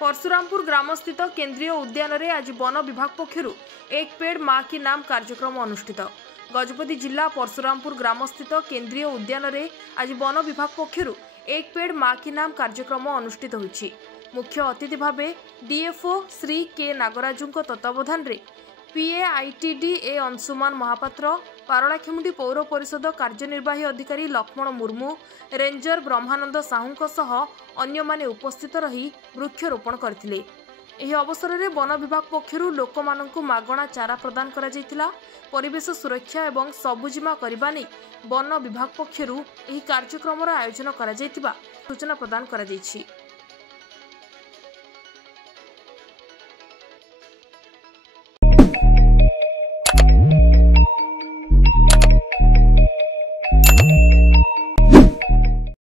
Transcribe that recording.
परशुरामपुर ग्रामस्थित केंद्रीय उद्यान रे आज वन विभाग पक्षरु एक पेड़ मां की नाम कार्यक्रम अनुष्ठित। गजपति जिला परशुरामपुर ग्रामस्थित केंद्रीय उद्यान रे आज वन विभाग पक्षरु एक पेड़ मां की नाम कार्यक्रम अनुष्ठित होइछि। मुख्य अतिथि भावे डीएफओ श्री के नागराजु तत्वावधान रे पीएआईटीडी ए अंशुमान महापात्र, पारलाखेमुंडी पौर परिषद कार्यनिर्वाही अधिकारी लक्ष्मण मुर्मू, रेंजर ब्रह्मानंद साहू सह अन्य माने उपस्थित रही वृक्षरोपण करथिले। एही अवसर में वन विभाग पक्षरु लोकमानंकु मागणा चारा प्रदान करा जायतिला। परिवेश सुरक्षा एवं सबुजिमा करबा नै वन विभाग पक्षरु एही कार्यक्रम आयोजन करा जायतिबा सूचना प्रदान करा जायछि।